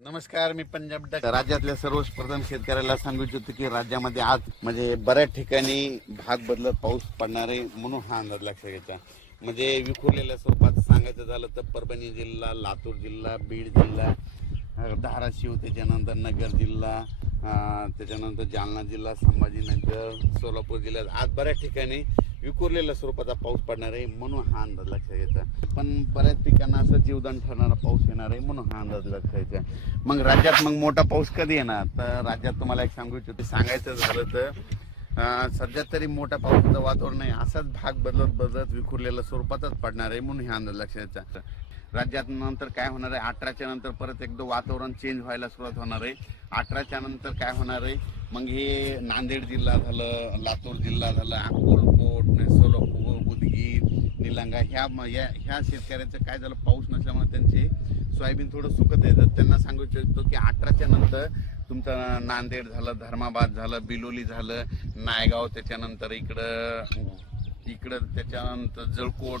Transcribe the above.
नमस्कार मी पंजाब डक राज्यातल्या सर्व प्रथम शेतकऱ्याला सांगू इच्छितो की राज्यामध्ये आज म्हणजे बऱ्याच ठिकाणी भाग बदलत पाऊस पडणार आहे म्हणून हा अंदाज लक्षात घ्यायचा. म्हणजे विखुरलेल्या स्वरूपात सांगायचं झालं तर परभणी जिल्हा लातूर जिल्हा बीड जिल्हा धाराशिव त्याच्यानंतर नगर जिल्हा त्याच्यानंतर जालना जिल्हा संभाजीनगर सोलापूर जिल्ह्यात. आज बऱ्याच ठिकाणी विखुरलेल्या स्वरूपाचा पाऊस पडणार आहे म्हणून हा अंदाज लक्षात घ्यायचा. पण बऱ्याच पिकांना असं जीवदान ठरणारा पाऊस येणार आहे म्हणून हा अंदाज लक्षात घ्यायचा. मग राज्यात मग मोठा पाऊस कधी येणार? तर राज्यात तुम्हाला एक सांगू इच्छितो सांगायचं झालं तर सध्या तरी मोठ्या पावसाचं वातावरण नाही असाच भाग बदलत बदलत विखुरलेल्या स्वरूपातच पडणार आहे म्हणून हे अंदाज लक्षात घ्यायचा. राज्यात नंतर काय होणार आहे? अठराच्या नंतर परत एकदा वातावरण चेंज व्हायला सुरुवात होणार आहे. अठराच्या नंतर काय होणार आहे? मग हे नांदेड जिल्हा झालं लातूर जिल्हा झालं अक्कलकोट सोलापूर उदगीर निलंगा ह्या म- या ह्या शेतकऱ्यांचं काय झालं? पाऊस नसल्यामुळे त्यांचे सोयाबीन थोडं सुकत येतात त्यांना सांगू इच्छितो की अठराच्या नंतर तुमचं नांदेड झालं धर्माबाद झालं बिलोली झालं नायगाव त्याच्यानंतर इकडं इकडं त्याच्यानंतर जळकोट